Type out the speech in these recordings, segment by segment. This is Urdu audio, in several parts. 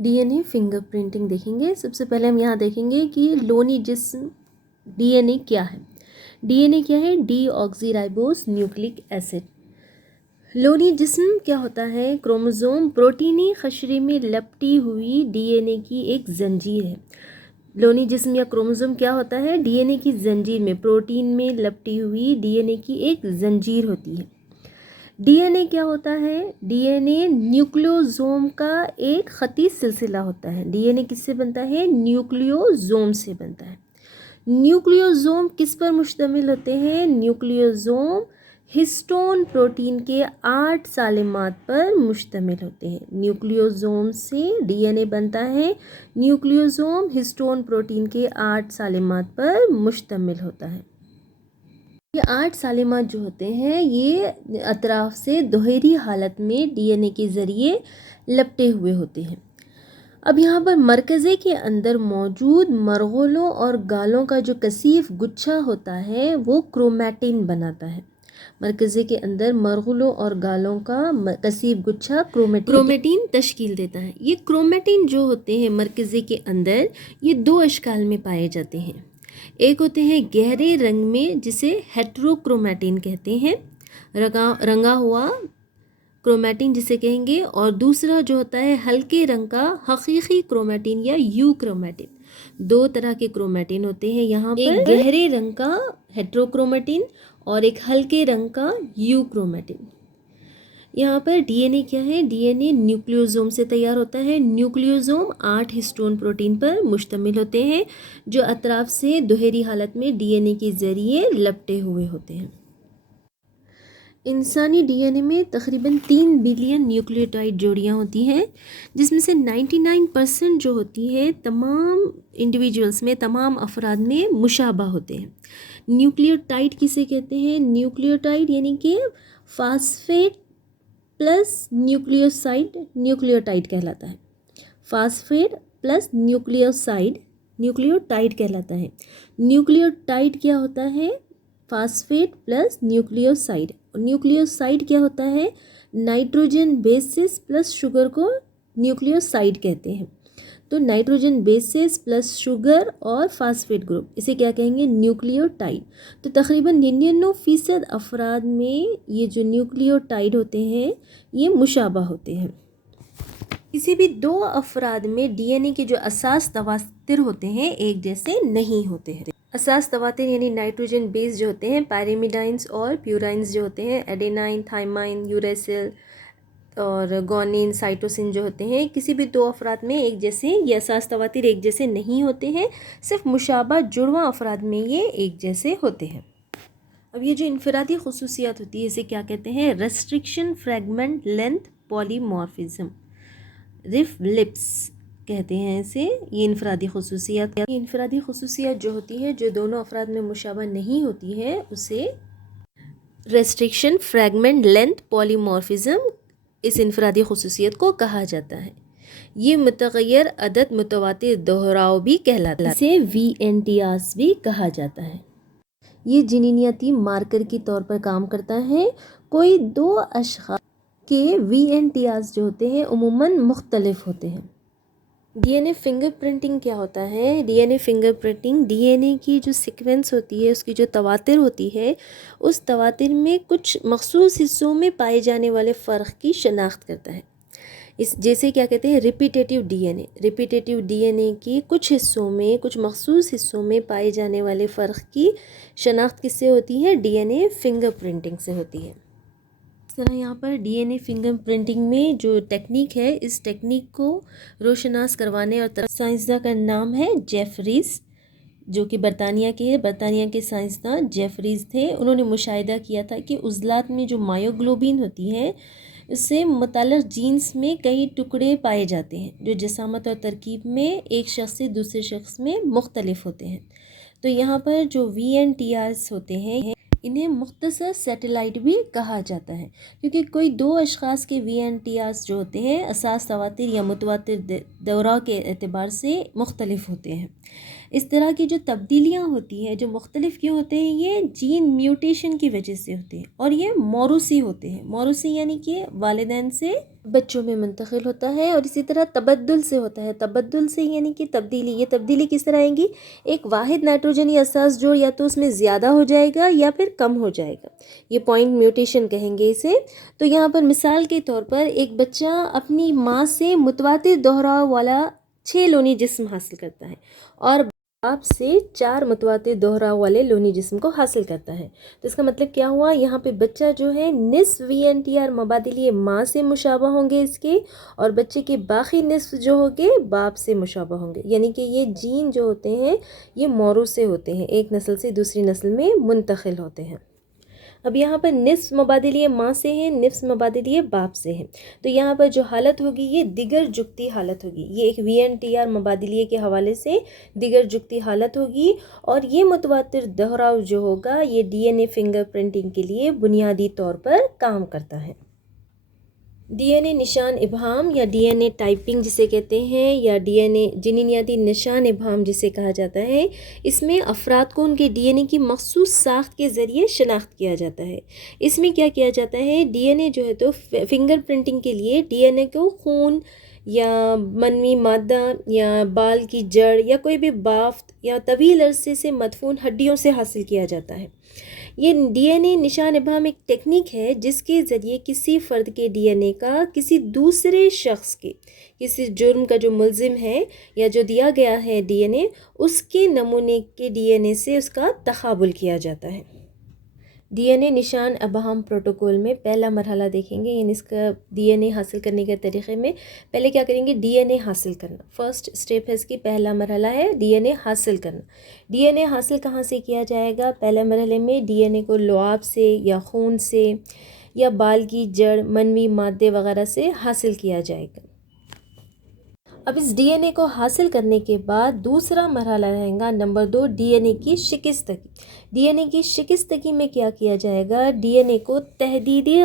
D N a finger printing دیکھیں گے. سب سے پہلے ہم یہاں دیکھیں گے کہ لونی جسم ڈی این اے کیا ہے. ڈی این اے کیا ہے؟ Deoxyribose nucleic acid. لونی جسم کیا ہوتا ہے؟ کروموزوم پروٹینی خشرے میں لپٹی ہوئی ڈی این اے کی ایک زنجیر ہے. لونی جسم یا کروموزوم کیا ہوتا ہے؟ ڈی این اے کی زنجیر میں، پروٹین میں لپٹی ہوئی ڈی این اے کی ایک زنجیر ہوتی ہے. ڈی این اے کیا ہوتا ہے؟ ڈی این اے نیوکلیوزوم کا ایک خطی سلسلہ ہوتا ہے. ڈی این اے کس سے بنتا ہے؟ نیوکلیوزوم سے بنتا ہے. نیوکلیوزوم کس پر مشتمل ہوتے ہیں؟ نیوکلیوزوم ہسٹون پروٹین کے 8 سالمات پر مشتمل ہوتے ہیں. نیوکلیوزوم سے ڈی این اے بنتا ہے. نیوکلیوزوم ہسٹون پروٹین کے 8 سالمات پر مشتمل ہوتا ہے. یہ 8 سالمات جو ہوتے ہیں یہ اطراف سے دوہری حالت میں ڈی این اے کے ذریعے لپٹے ہوئے ہوتے ہیں. اب یہاں پر مرکزے کے اندر موجود مرغولوں اور گالوں کا جو کثیف گچھا ہوتا ہے وہ کرومیٹین بناتا ہے. مرکزے کے اندر مرغولوں اور گالوں کا کثیف گچھا کرومیٹین تشکیل دیتا ہے. یہ کرومیٹین جو ہوتے ہیں مرکزے کے اندر یہ 2 اشکال میں پائے جاتے ہیں. ایک ہوتے ہیں گہرے رنگ میں جسے ہیٹرو کرومیٹین کہتے ہیں، رنگا ہوا کرومیٹین جسے کہیں گے، اور دوسرا جو ہوتا ہے ہلکے رنگ کا حقیقی کرومیٹین یا یو کرومیٹین. 2 طرح کے کرومیٹین ہوتے ہیں یہاں پر، ایک گہرے رنگ کا ہیٹرو کرومیٹین اور ایک ہلکے رنگ کا یو کرومیٹین. یہاں پر ڈی این اے کیا ہے؟ ڈی این اے نیوکلیوزوم سے تیار ہوتا ہے. نیوکلیوزوم 8 ہسٹون پروٹین پر مشتمل ہوتے ہیں جو اطراف سے دوہری حالت میں ڈی این اے کے ذریعے لپٹے ہوئے ہوتے ہیں. انسانی ڈی این اے میں تقریباً 3 بلین نیوکلیوٹائڈ جوڑیاں ہوتی ہیں جس میں سے 99% جو ہوتی ہے تمام انڈیویجولز میں، تمام افراد میں مشابہ ہوتے ہیں. نیوکلیوٹائڈ کسے کہتے ہیں؟ نیوکلیوٹائڈ یعنی کہ فاسفیٹ پلس نیوکلیوسائڈ نیوکلیوٹائڈ کہلاتا ہے. فاسفیٹ پلس نیوکلیوٹائڈ کہلاتا ہے. نیوکلیوٹائڈ کیا ہوتا ہے؟ Phosphate plus نیوکلیوسائڈ. نیوکلیوسائڈ کیا ہوتا ہے؟ نائٹروجن بیسس پلس شوگر کو نیوکلیوسائڈ کہتے ہیں. تو نائٹروجن بیسس پلس شوگر اور فاسفیٹ گروپ، اسے کیا کہیں گے؟ نیوکلیوٹائڈ. تو تقریباً 99% افراد میں یہ جو نیوکلیوٹائڈ ہوتے ہیں یہ مشابہ ہوتے ہیں. کسی بھی 2 افراد میں ڈی این اے کے جو اساس تواتر ہوتے ہیں ایک جیسے نہیں ہوتے ہیں. اساس تواتر یعنی نائٹروجن بیس جو ہوتے ہیں پیریمیڈائنز اور پیورائنز جو ہوتے ہیں، ایڈینائن، تھائمائن، یوریسل اور گونین، سائٹوسن جو ہوتے ہیں، کسی بھی 2 افراد میں ایک جیسے یہ اساس تواتر ایک جیسے نہیں ہوتے ہیں. صرف مشابہ جڑواں افراد میں یہ ایک جیسے ہوتے ہیں. اب یہ جو انفرادی خصوصیات ہوتی ہے اسے کیا کہتے ہیں؟ ریسٹرکشن فریگمنٹ لینتھ پولی مورفزم، ریفلپس کہتے ہیں اسے. یہ انفرادی خصوصیات، یہ انفرادی خصوصیات جو ہوتی ہے جو دونوں افراد میں مشابہ نہیں ہوتی ہے اسے ریسٹرکشن فریگمنٹ لینتھ پولی مورفزم، اس انفرادی خصوصیت کو کہا جاتا ہے. یہ متغیر عدد متواتر دہراؤ بھی کہلاتا ہے، اسے وی این ٹی آرز بھی کہا جاتا ہے. یہ جنینیاتی مارکر کی طور پر کام کرتا ہے. کوئی 2 اشخاص کے وی این ٹی آرز جو ہوتے ہیں عموماً مختلف ہوتے ہیں. D N a finger printing کیا ہوتا ہے؟ D N a finger printing D N اے کی جو سیکوینس ہوتی ہے، اس کی جو تواتر ہوتی ہے، اس تواتر میں کچھ مخصوص حصوں میں پائے جانے والے فرق کی شناخت کرتا ہے. اس جیسے کیا کہتے ہیں؟ ریپیٹیٹیو ڈی این اے. ریپیٹیٹیو ڈی این اے کی کچھ حصوں میں، کچھ مخصوص حصوں میں پائے جانے والے فرق کی شناخت کس سے ہوتی ہے؟ D N a finger printing سے ہوتی ہے. اس طرح یہاں پر D N a finger printing میں جو ٹیکنیک ہے، اس ٹیکنیک کو روشناس کروانے اور سائنسداں کا نام ہے جیفریز، جو کہ برطانیہ کے برطانیہ کے سائنسداں جیفریز تھے. انہوں نے مشاہدہ کیا تھا کہ عضلات میں جو مایوگلوبین ہوتی ہے اس سے متعلق جینس میں کئی ٹکڑے پائے جاتے ہیں جو جسامت اور ترکیب میں ایک شخص سے دوسرے شخص میں مختلف ہوتے ہیں. تو یہاں پر جو وی این ٹی آرز ہوتے ہیں انہیں مختصر سیٹلائٹ بھی کہا جاتا ہے، کیونکہ کوئی 2 اشخاص کے وی این ٹی آرز جو ہوتے ہیں اساس تواتر یا متواتر دورہ کے اعتبار سے مختلف ہوتے ہیں. اس طرح کی جو تبدیلیاں ہوتی ہیں، جو مختلف کیوں ہوتے ہیں، یہ جین میوٹیشن کی وجہ سے ہوتے ہیں، اور یہ موروثی ہوتے ہیں۔ موروثی یعنی کہ والدین سے بچوں میں منتقل ہوتا ہے، اور اسی طرح تبدل سے ہوتا ہے۔ تبدل سے یعنی کہ تبدیلی، یہ تبدیلی کس طرح آئیں گی؟ ایک واحد نائٹروجنی اساس جوڑ یا تو اس میں زیادہ ہو جائے گا یا پھر کم ہو جائے گا، یہ پوائنٹ میوٹیشن کہیں گے اسے۔ تو یہاں پر مثال کے طور پر ایک بچہ اپنی ماں سے متواتر دوہراؤ والا 6 لونی جسم حاصل کرتا ہے، اور باپ سے 4 متواتر دوہراؤ والے لونی جسم کو حاصل کرتا ہے۔ تو اس کا مطلب کیا ہوا؟ یہاں پہ بچہ جو ہے نصف VNTR مبادلیے ماں سے مشابہ ہوں گے اس کے، اور بچے کے باقی نصف جو ہوں گے باپ سے مشابہ ہوں گے، یعنی کہ یہ جین جو ہوتے ہیں یہ موروث سے ہوتے ہیں، ایک نسل سے دوسری نسل میں منتقل ہوتے ہیں۔ اب یہاں پر نصف مبادلیے ماں سے ہیں، نصف مبادلیے باپ سے ہیں، تو یہاں پر جو حالت ہوگی یہ دیگر جکتی حالت ہوگی، یہ ایک VNTR مبادلیے کے حوالے سے دیگر جکتی حالت ہوگی، اور یہ متواتر دہراؤ جو ہوگا یہ DNA فنگر پرنٹنگ کے لیے بنیادی طور پر کام کرتا ہے۔ DNA نشان ابہام یا DNA ٹائپنگ جسے کہتے ہیں، یا DNA جنینیاتی نشان ابہام جسے کہا جاتا ہے، اس میں افراد کو ان کے DNA کی مخصوص ساخت کے ذریعے شناخت کیا جاتا ہے۔ اس میں کیا کیا جاتا ہے؟ DNA جو ہے تو فنگر پرنٹنگ کے لیے DNA کو خون یا منوی مادہ یا بال کی جڑ یا کوئی بھی بافت یا طویل عرصے سے مدفون ہڈیوں سے حاصل کیا جاتا ہے۔ یہ DNA نشان ابہام ایک ٹیکنیک ہے جس کے ذریعے کسی فرد کے DNA کا کسی دوسرے شخص کے کسی جرم کا جو ملزم ہے یا جو دیا گیا ہے DNA، اس کے نمونے کے DNA سے اس کا تقابل کیا جاتا ہے۔ DNA نشان ابہام پروٹوکول میں پہلا مرحلہ دیکھیں گے، یعنی اس کا DNA حاصل کرنے کے طریقے میں پہلے کیا کریں گے؟ DNA حاصل کرنا، فرسٹ اسٹیپ ہے اس کی، پہلا مرحلہ ہے DNA حاصل کرنا۔ DNA حاصل کہاں سے کیا جائے گا؟ پہلے مرحلے میں DNA کو لعاب سے یا خون سے یا بال کی جڑ، منوی مادے وغیرہ سے حاصل کیا جائے گا۔ اب اس DNA کو حاصل کرنے کے بعد دوسرا مرحلہ رہے گا نمبر 2، DNA کی شکستگی۔ DNA کی شکستگی میں کیا کیا جائے گا؟ DNA کو تحدیدی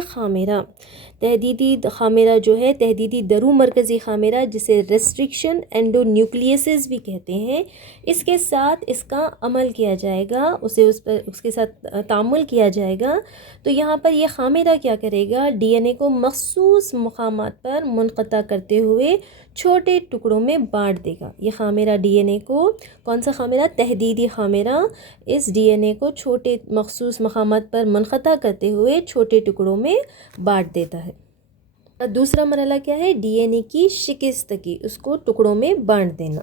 خامیرہ جو ہے، تحدیدی درو مرکزی خامیرہ جسے ریسٹرکشن اینڈو نیوکلیسز بھی کہتے ہیں، اس کے ساتھ اس کا عمل کیا جائے گا، اس کے ساتھ تعامل کیا جائے گا۔ تو یہاں پر یہ خامیرہ کیا کرے گا؟ DNA کو مخصوص مقامات پر منقطع کرتے ہوئے چھوٹے ٹکڑوں میں بانٹ دے گا۔ یہ خامیرہ DNA کو، کون سا خامیرہ؟ تحدیدی خامیرہ، اس DNA کو چھوٹے مخصوص مقامات پر منقطع کرتے ہوئے چھوٹے ٹکڑوں میں بانٹ دیتا ہے۔ دوسرا مرحلہ کیا ہے؟ DNA کی شکستگی، اس کو ٹکڑوں میں بانٹ دینا۔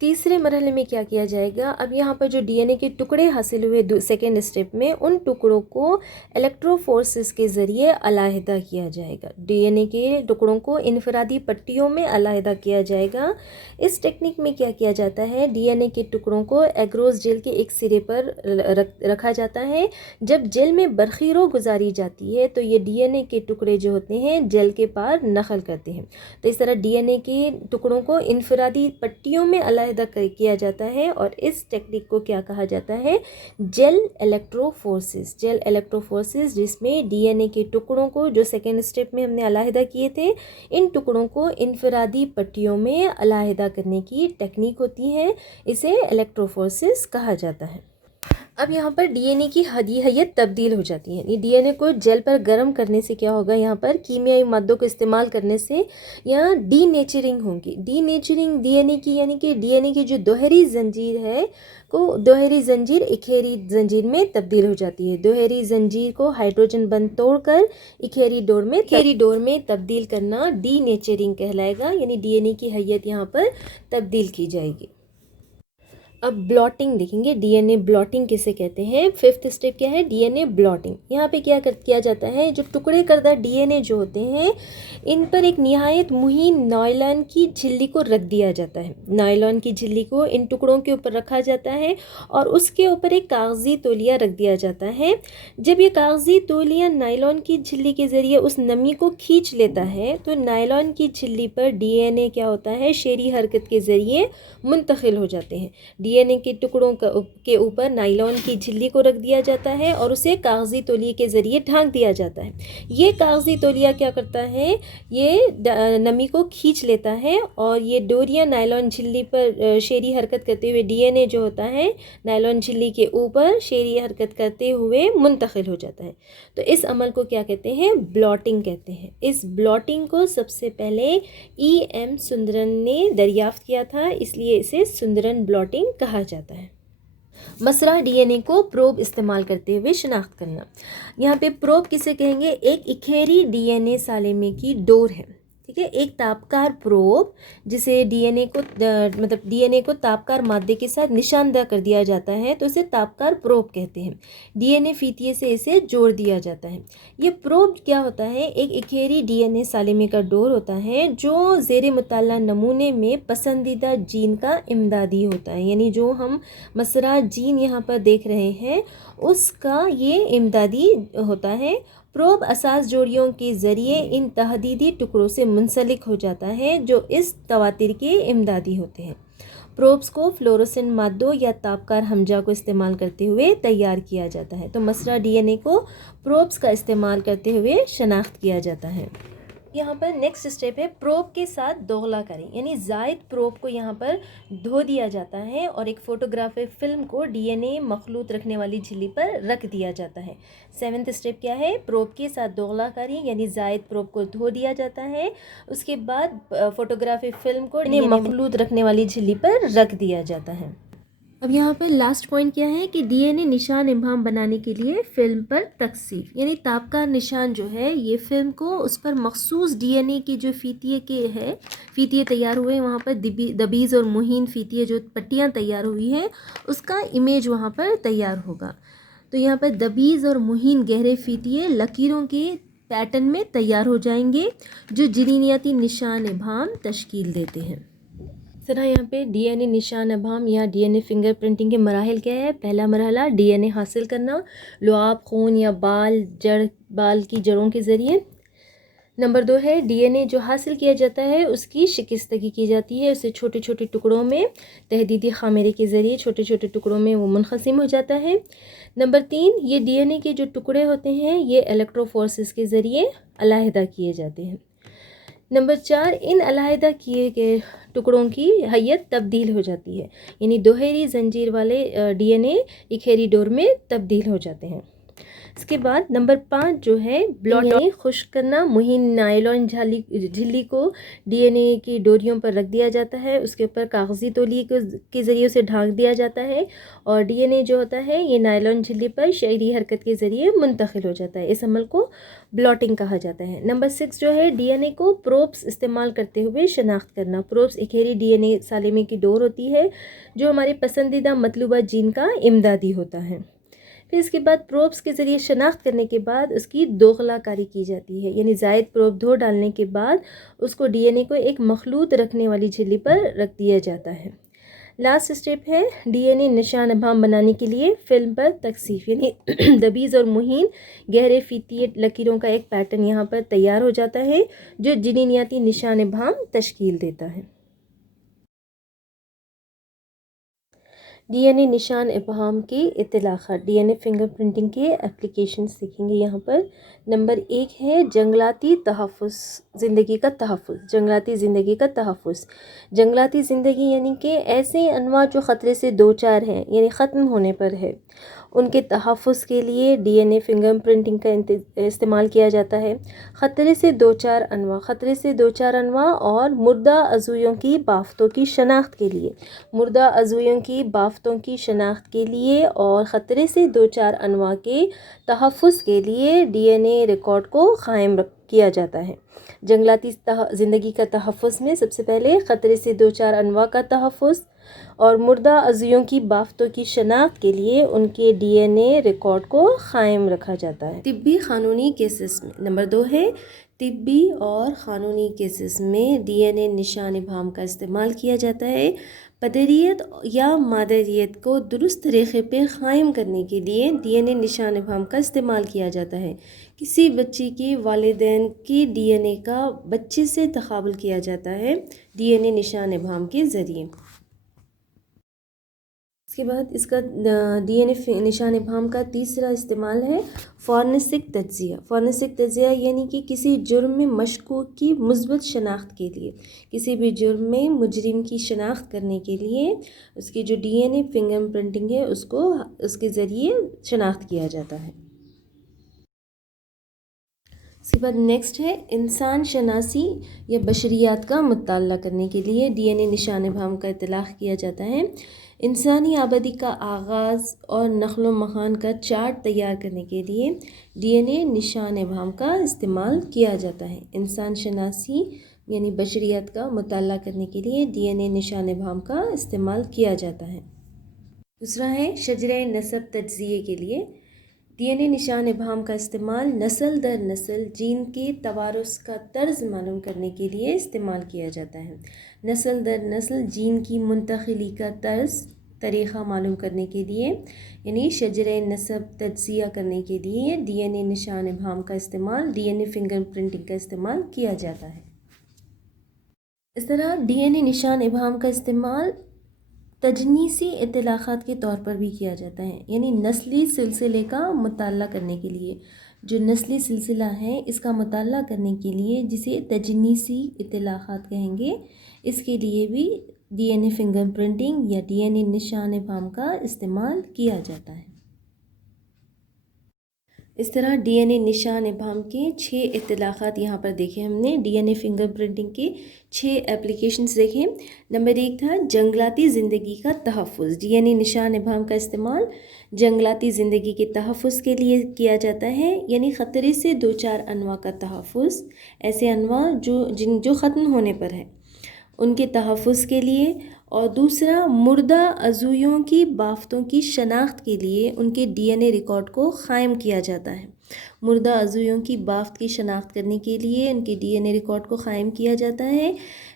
تیسرے مرحلے میں کیا کیا جائے گا؟ اب یہاں پر جو DNA کے ٹکڑے حاصل ہوئے سیکنڈ اسٹیپ میں، ان ٹکڑوں کو الیکٹرو فورسز کے ذریعے علیحدہ کیا جائے گا۔ DNA کے ٹکڑوں کو انفرادی پٹیوں میں علیحدہ کیا جائے گا۔ اس ٹیکنیک میں کیا کیا جاتا ہے؟ DNA کے ٹکڑوں کو ایگروس جیل کے ایک سرے پر رکھا جاتا ہے۔ جب جیل میں برخیروں گزاری جاتی ہے تو یہ DNA کے ٹکڑے جو ہوتے ہیں جیل کے پار نقل کرتے ہیں۔ تو اس طرح DNA کے ٹکڑوں کو انفرادی پٹیوں میں علیحدہ کیا جاتا ہے، اور اس ٹیکنیک کو کیا کہا جاتا ہے؟ Gel electro forces. Gel electro forces, جس میں DNA کے ٹکڑوں کو جو سیکنڈ اسٹیپ میں ہم نے علیحدہ کیے تھے، ان ٹکڑوں کو انفرادی پٹیوں میں علیحدہ کرنے کی ٹیکنیک ہوتی ہے، اسے الیکٹرو فورسز کہا جاتا ہے۔ اب یہاں پر DNA کی حیت تبدیل ہو جاتی ہے۔ DNA کو جیل پر گرم کرنے سے کیا ہوگا؟ یہاں پر کیمیائی مادوں کو استعمال کرنے سے یہاں ڈی نیچرنگ ہوگی۔ ڈی نیچرنگ DNA کی، یعنی کہ DNA کی جو دوہری زنجیر ہے دوہری زنجیر اکھیری زنجیر میں تبدیل ہو جاتی ہے۔ دوہری زنجیر کو ہائیڈروجن بند توڑ کر اکھیری ڈور میں تبدیل کرنا ڈی نیچرنگ کہلائے گا، یعنی DNA کی حیت یہاں پر تبدیل کی جائے گی۔ اب بلاٹنگ دیکھیں گے، DNA بلاٹنگ کسے کہتے ہیں؟ ففتھ اسٹیپ کیا ہے؟ DNA بلاٹنگ۔ یہاں پہ کیا جاتا ہے؟ جو ٹکڑے کردہ DNA جو ہوتے ہیں ان پر ایک نہایت مہین نائلون کی جھلی کو رکھ دیا جاتا ہے۔ نائلون کی جھلی کو ان ٹکڑوں کے اوپر رکھا جاتا ہے اور اس کے اوپر ایک کاغذی تولیہ رکھ دیا جاتا ہے۔ جب یہ کاغذی تولیہ نائلون کی جھلی کے ذریعے اس نمی کو کھینچ لیتا ہے تو نائلون کی جھلی پر DNA کیا ہوتا ہے؟ شیری حرکت کے ذریعے منتقل ہو جاتے ہیں۔ DNA کے ٹکڑوں کے اوپر نائلون کی جھلی کو رکھ دیا جاتا ہے اور اسے کاغذی تولیے کے ذریعے ڈھانک دیا جاتا ہے۔ یہ کاغذی تولیہ کیا کرتا ہے، یہ نمی کو کھینچ لیتا ہے اور یہ ڈوریاں نائلون جھلی پر شیری حرکت کرتے ہوئے DNA جو ہوتا ہے نائلون جھلی کے اوپر شیری حرکت کرتے ہوئے منتقل ہو جاتا ہے۔ تو اس عمل کو کیا کہتے ہیں، بلاٹنگ کہتے ہیں۔ اس بلاٹنگ کو سب سے پہلے E.M. سندرن نے دریافت کیا تھا، اس لیے اسے سندرن بلاٹنگ کہا جاتا ہے۔ مسرع DNA کو پروب استعمال کرتے ہوئے شناخت کرنا۔ یہاں پہ پروب کسے کہیں گے، ایک اکھیری DNA سالمے کی ڈور ہے، ٹھیک ہے، ایک تابکار پروب جسے DNA کو تابکار مادے کے ساتھ نشاندہ کر دیا جاتا ہے تو اسے تابکار پروب کہتے ہیں۔ DNA فیتیے سے اسے جوڑ دیا جاتا ہے۔ یہ پروب کیا ہوتا ہے، ایک اکھیری DNA سالمے کا ڈور ہوتا ہے جو زیر مطالعہ نمونے میں پسندیدہ جین کا امدادی ہوتا ہے، یعنی جو ہم مسرع جین یہاں پر دیکھ رہے ہیں اس کا یہ امدادی ہوتا ہے۔ پروب اساس جوڑیوں کے ذریعے ان تحدیدی ٹکڑوں سے منسلک ہو جاتا ہے جو اس تواتر کے امدادی ہوتے ہیں۔ پروبس کو فلوروسنٹ مادوں یا تابکار ہمجا کو استعمال کرتے ہوئے تیار کیا جاتا ہے۔ تو مسرع DNA کو پروبس کا استعمال کرتے ہوئے شناخت کیا جاتا ہے۔ یہاں پر نیکسٹ اسٹیپ ہے پروب کے ساتھ دوغلہ کریں، یعنی زائد پروب کو یہاں پر دھو دیا جاتا ہے اور ایک فوٹوگرافک فلم کو DNA مخلوط رکھنے والی جھلی پر رکھ دیا جاتا ہے۔ سیونتھ اسٹیپ کیا ہے، پروب کے ساتھ دوغلہ کاری، یعنی زائد پروب کو دھو دیا جاتا ہے، اس کے بعد فوٹوگرافک فلم کو DNA مخلوط رکھنے والی جھلی پر رکھ دیا جاتا ہے۔ اب یہاں پر لاسٹ پوائنٹ کیا ہے کہ DNA نشان ابہام بنانے کے لیے فلم پر تکثیف، یعنی تابکار نشان جو ہے یہ فلم کو اس پر مخصوص DNA کے جو فیتیے تیار ہوئے وہاں پر دبیز اور مہین فیتیے جو پٹیاں تیار ہوئی ہیں اس کا امیج وہاں پر تیار ہوگا۔ تو یہاں پر دبیز اور مہین گہرے فیتیے لکیروں کے پیٹرن میں تیار ہو جائیں گے جو جنینیاتی نشان ابہام تشکیل دیتے ہیں۔ طرح یہاں پہ DNA نشان ابہام یا DNA فنگر پرنٹنگ کے مراحل کیا ہے، پہلا مرحلہ DNA حاصل کرنا لعاب، خون یا بال کی جڑوں کے ذریعے۔ نمبر 2 ہے DNA جو حاصل کیا جاتا ہے اس کی شکستگی کی جاتی ہے، اسے چھوٹے چھوٹے ٹکڑوں میں تحدیدی خامیرے کے ذریعے چھوٹے چھوٹے ٹکڑوں میں وہ منقسم ہو جاتا ہے۔ نمبر 3 یہ DNA کے جو ٹکڑے ہوتے ہیں یہ الیکٹرو فورسز کے ذریعے علیحدہ کیے جاتے ہیں۔ نمبر 4 ان علیحدہ کیے گئے ٹکڑوں کی ہیت تبدیل ہو جاتی ہے، یعنی دوہری زنجیر والے DNA اکھیری ڈور میں تبدیل ہو جاتے ہیں۔ اس کے بعد نمبر 5 جو ہے بلاٹنگ، خشک کرنا، مہین نائلون جھلی کو DNA کی ڈوریوں پر رکھ دیا جاتا ہے، اس کے اوپر کاغذی تولیے کے ذریعے اسے ڈھانک دیا جاتا ہے اور DNA جو ہوتا ہے یہ نائلون جھلی پر شعری حرکت کے ذریعے منتقل ہو جاتا ہے، اس عمل کو بلاٹنگ کہا جاتا ہے۔ نمبر 6 جو ہے DNA کو پروبس استعمال کرتے ہوئے شناخت کرنا۔ پروبس اکھیری DNA سالمے کی ڈور ہوتی ہے جو ہمارے پسندیدہ مطلوبہ جین کا امدادی ہوتا ہے۔ پھر اس کے بعد پروبس کے ذریعے شناخت کرنے کے بعد اس کی دوغلہ کاری کی جاتی ہے، یعنی زائد پروب دھو ڈالنے کے بعد اس کو DNA کو ایک مخلوط رکھنے والی جھلی پر رکھ دیا جاتا ہے۔ لاسٹ اسٹیپ ہے DNA نشان ابہام بنانے کے لیے فلم پر تکثیف، یعنی دبیز اور مہین گہرے فیتیے لکیروں کا ایک پیٹرن یہاں پر تیار ہو جاتا ہے جو جنینیاتی نشان ابہام تشکیل دیتا ہے۔ DNA نشان ابہام کی اطلاقات، DNA فنگر پرنٹنگ کے اپلیکیشنز دیکھیں گے یہاں پر۔ نمبر 1 ہے جنگلاتی تحفظ، زندگی کا تحفظ، جنگلاتی زندگی کا تحفظ۔ جنگلاتی زندگی یعنی کہ ایسے انواع جو خطرے سے دوچار ہیں، یعنی ختم ہونے پر ہے، ان کے تحفظ کے لیے DNA فنگر پرنٹنگ کا استعمال کیا جاتا ہے۔ خطرے سے دوچار انواع اور مردہ عضویوں کی بافتوں کی شناخت کے لیے اور خطرے سے دوچار انواع کے تحفظ کے لیے DNA ریکارڈ کو قائم کیا جاتا ہے۔ جنگلاتی زندگی کا تحفظ میں سب سے پہلے خطرے سے دوچار انواع کا تحفظ اور مردہ عضویوں کی بافتوں کی شناخت کے لیے ان کے DNA ریکارڈ کو قائم رکھا جاتا ہے۔ طبی قانونی کیسز میں نمبر 2 ہے طبی اور قانونی کیسز میں DNA نشان ابہام کا استعمال کیا جاتا ہے۔ پدریت یا مادریت کو درست طریقے پہ قائم کرنے کے لیے DNA نشان ابہام کا استعمال کیا جاتا ہے۔ کسی بچی کے والدین کی DNA کا بچے سے تقابل کیا جاتا ہے DNA نشان ابہام کے ذریعے۔ کے بعد اس کا ڈی این اے نشان ابہام کا تیسرا استعمال ہے فورنسک تجزیہ. فورنسک تجزیہ یعنی کہ کسی جرم میں مشکوک کی مثبت شناخت کے لیے، کسی بھی جرم میں مجرم کی شناخت کرنے کے لیے اس کی جو D N a finger printing ہے اس کو اس کے ذریعے شناخت کیا جاتا ہے. اس کے بعد نیکسٹ ہے انسان شناسی یا بشریات کا مطالعہ کرنے کے لیے ڈی این اے نشان ابہام کا اطلاق کیا جاتا ہے. انسانی آبادی کا آغاز اور نقل و مکان کا چارٹ تیار کرنے کے لیے ڈی این اے نشان ابہام کا استعمال کیا جاتا ہے. انسان شناسی یعنی بشریات کا مطالعہ کرنے کے لیے ڈی این اے نشان ابہام کا استعمال کیا جاتا ہے. دوسرا ہے شجرہ نسب تجزیے کے لیے ڈی این اے نشان ابہام کا استعمال نسل در نسل جین کے توارث کا طرز معلوم کرنے کے لیے استعمال کیا جاتا ہے. نسل در نسل جین کی منتقلی کا طریقہ معلوم کرنے کے لیے یعنی شجرہ نسب تجزیہ کرنے کے لیے ڈی این اے نشان ابہام کا استعمال، D N a finger printing کا استعمال کیا جاتا ہے. اس طرح ڈی این اے نشان ابہام کا استعمال تجنیسی اطلاقات کے طور پر بھی کیا جاتا ہے، یعنی نسلی سلسلے کا مطالعہ کرنے کے لیے. جو نسلی سلسلہ ہے اس کا مطالعہ کرنے کے لیے جسے تجنیسی اطلاقات کہیں گے، اس کے لیے بھی D N a finger printing یا ڈی این اے نشان ابہام کا استعمال کیا جاتا ہے. اس طرح ڈی این اے نشان ابہام کے 6 اطلاقات یہاں پر دیکھے ہم نے. D N a finger printing کے 6 اپلیکیشنز دیکھیں. نمبر 1 تھا جنگلاتی زندگی کا تحفظ. ڈی این اے نشان ابہام کا استعمال جنگلاتی زندگی کے تحفظ کے لیے کیا جاتا ہے، یعنی خطرے سے 2-4 انواع کا تحفظ، ایسے انواع جو ختم ہونے پر ہے ان کے تحفظ کے لیے. اور دوسرا مردہ عضویوں کی بافتوں کی شناخت کے لیے ان کے ڈی این اے ریکارڈ کو قائم کیا جاتا ہے. مردہ عضویوں کی بافت کی شناخت کرنے کے لیے ان کے ڈی این اے ریکارڈ کو قائم کیا جاتا ہے.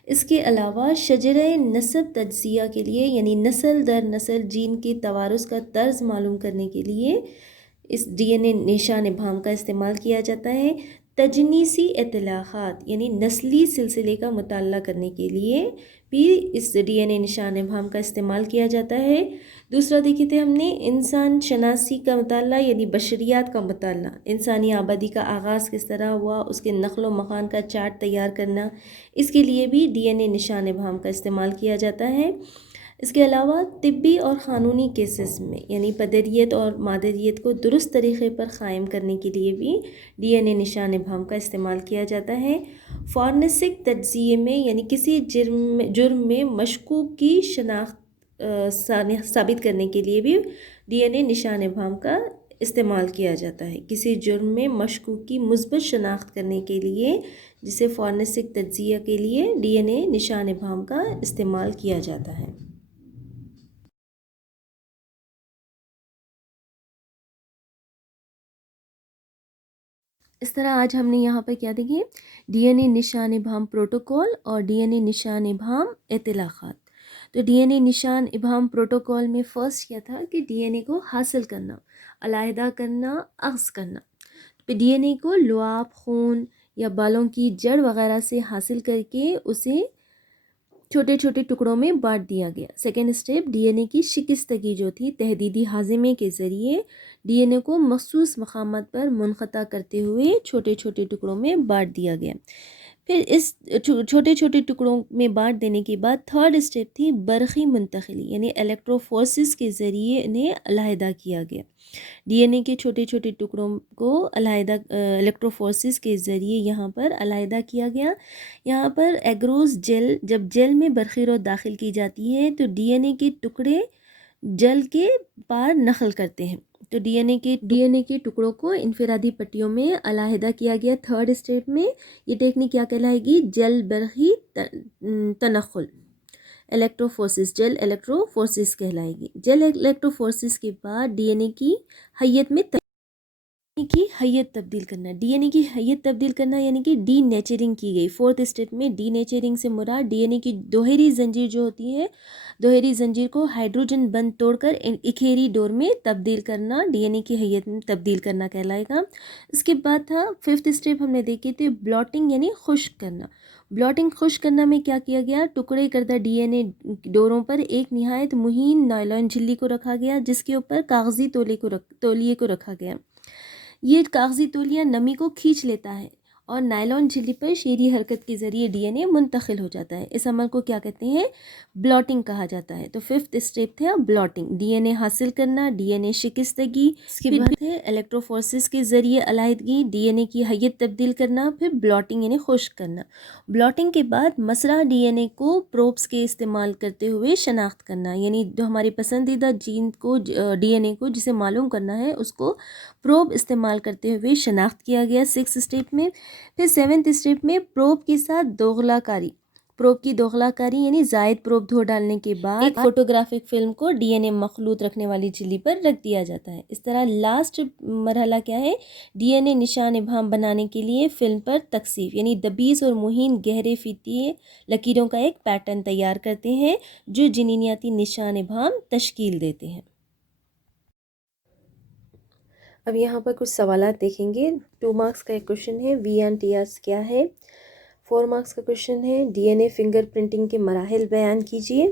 اس کے علاوہ شجرہ نسب تجزیہ کے لیے یعنی نسل در نسل جین کے توارث کا طرز معلوم کرنے کے لیے اس ڈی این اے نشان ابہام کا استعمال کیا جاتا ہے. تجنیسی اطلاقات یعنی نسلی سلسلے کا مطالعہ کرنے کے لیے بھی اس ڈی این اے نشان ابہام کا استعمال کیا جاتا ہے. دوسرا دیکھے تھے ہم نے انسان شناسی کا مطالعہ یعنی بشریات کا مطالعہ، انسانی آبادی کا آغاز کس طرح ہوا، اس کے نقل و مکان کا چارٹ تیار کرنا، اس کے لیے بھی ڈی این اے نشان ابہام کا استعمال کیا جاتا ہے. اس کے علاوہ طبی اور قانونی کیسز میں یعنی پدریت اور مادریت کو درست طریقے پر قائم کرنے کے لیے بھی ڈی این اے نشان ابہام کا استعمال کیا جاتا ہے. فورنسک تجزیے میں یعنی کسی جرم میں مشکوک کی شناخت ثابت کرنے کے لیے بھی ڈی این اے نشان ابہام کا استعمال کیا جاتا ہے. کسی جرم میں مشکوک کی مثبت شناخت کرنے کے لیے جسے فورنسک تجزیہ کے لیے ڈی این اے نشان ابہام کا استعمال کیا جاتا ہے. اس طرح آج ہم نے یہاں پر کیا دیکھیں ڈی این اے نشان ابہام پروٹوکول اور ڈی این اے نشان ابہام اطلاقات. تو ڈی این اے نشان ابہام پروٹوکول میں فرسٹ کیا تھا کہ ڈی این اے کو حاصل کرنا، علیحدہ کرنا، اخذ کرنا. پھر ڈی این اے کو لعاب، خون یا بالوں کی جڑ وغیرہ سے حاصل کر کے اسے چھوٹے چھوٹے ٹکڑوں میں بانٹ دیا گیا. سیکنڈ اسٹیپ ڈی این اے کی شکستگی جو تھی تحدیدی ہاضمے کے ذریعے ڈی این اے کو مخصوص مقامات پر منقطع کرتے ہوئے چھوٹے چھوٹے ٹکڑوں میں بانٹ دیا گیا. پھر اس چھوٹے چھوٹے ٹکڑوں میں بانٹ دینے کے بعد تھرڈ اسٹیپ تھی برقی منتقلی یعنی الیکٹروفورسز کے ذریعے انہیں علیحدہ کیا گیا. ڈی این اے کے چھوٹے چھوٹے ٹکڑوں کو علیحدہ الیکٹروفورسز کے ذریعے یہاں پر علیحدہ کیا گیا. یہاں پر ایگروز جیل، جب جیل میں برقی رو داخل کی جاتی ہے تو ڈی این اے کے ٹکڑے جل کے پار نقل کرتے ہیں. تو ڈی این اے کے ٹکڑوں کو انفرادی پٹیوں میں علیحدہ کیا گیا. تھرڈ اسٹیپ میں یہ ٹیکنیک کیا کہلائے گی؟ جل برقی تنقل، الیکٹروفورسز، جل الیکٹروفورسز کہلائے گی. جل الیکٹروفورسز کے بعد ڈی این اے کی حیت تبدیل کرنا. ڈی این اے کی حیت تبدیل کرنا یعنی کہ ڈی نیچرنگ کی گئی. فورتھ اسٹیپ میں ڈی نیچرنگ سے مراد ڈی این اے کی دوہری زنجیر جو ہوتی ہے، دوہری زنجیر کو ہائیڈروجن بند توڑ کر اکھیری ڈور میں تبدیل کرنا، ڈی این اے کی حیت میں تبدیل کرنا کہلائے گا. اس کے بعد تھا ففتھ اسٹیپ ہم نے دیکھے تھے بلاٹنگ یعنی خشک کرنا. بلاٹنگ خشک کرنا میں کیا کیا گیا؟ ٹکڑے کردہ ڈی این اے ڈوروں پر ایک نہایت مہین نائلون جھلی کو رکھا گیا جس کے اوپر کاغذی تولیے کو رکھا گیا. یہ کاغذی تولیہ نمی کو کھینچ لیتا ہے اور نائلون جھلی پر شیری حرکت کے ذریعے ڈی این اے منتقل ہو جاتا ہے. اس عمل کو کیا کہتے ہیں؟ بلاٹنگ کہا جاتا ہے. تو 5th اسٹیپ تھا بلاٹنگ، ڈی این اے حاصل کرنا، ڈی این اے شکستگی، اس کے بعد ہے الیکٹروفورسز کے ذریعے علیحدگی، ڈی این اے کی حیت تبدیل کرنا، پھر بلاٹنگ یعنی خشک کرنا. بلاٹنگ کے بعد مسئلہ ڈی این اے کو پروبس کے استعمال کرتے ہوئے شناخت کرنا، یعنی جو ہماری پسندیدہ جین کو ڈی این اے کو جسے معلوم کرنا ہے اس کو پروب استعمال کرتے ہوئے شناخت کیا گیا 6 اسٹیپ میں. پھر 7th اسٹیپ میں پروب کے ساتھ دوغلا کاری، پروب کی دوغلا کاری یعنی زائد پروب دھو ڈالنے کے بعد ایک فوٹوگرافک فلم کو ڈی این اے مخلوط رکھنے والی جھلی پر رکھ دیا جاتا ہے. اس طرح لاسٹ مرحلہ کیا ہے؟ ڈی این اے نشان ابہام بنانے کے لیے فلم پر تکثیف یعنی دبیز اور مہین گہرے فیتی لکیروں کا ایک پیٹرن تیار کرتے ہیں جو جنینیاتی نشان ابہام تشکیل دیتے ہیں. اب یہاں پر کچھ سوالات دیکھیں گے. 2 مارکس کا ایک کوشچن ہے وی این ٹی آرس کیا ہے. 4 مارکس کا کوشچن ہے D N a finger printing کے مراحل بیان کیجیے.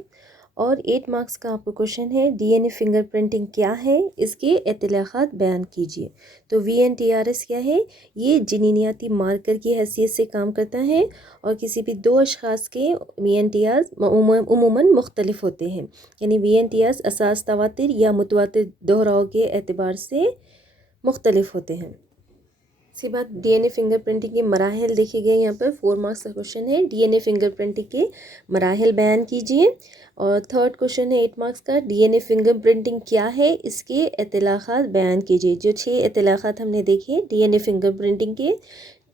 اور 8 مارکس کا آپ کو کوشچن ہے D N a finger printing کیا ہے، اس کے اطلاقات بیان کیجیے. تو وی این ٹی آر ایس کیا ہے؟ یہ جنینیاتی مارکر کی حیثیت سے کام کرتا ہے اور کسی بھی 2 اشخاص کے وی این ٹی آرز عموماً مختلف ہوتے ہیں. یعنی وی این ٹی آرز اساس تواتر یا متواتر دہراؤ کے اعتبار سے مختلف ہوتے ہیں. اس کے بعد D N a finger printing کے مراحل دیکھے گئے. یہاں پر 4 مارکس کا کوشچن ہے D N a finger printing کے مراحل بیان کیجیے. اور 3rd کوشچن ہے 8 مارکس کا D N a finger printing کیا ہے، اس کے اطلاقات بیان کیجیے. جو 6 اطلاقات ہم نے دیکھے D N a finger printing کے،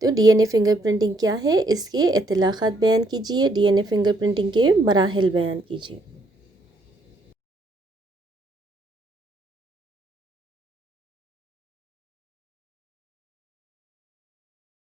تو D N a finger printing کیا ہے، اس کے اطلاقات بیان کیجیے، D N a finger printing کے مراحل بیان کیجیے.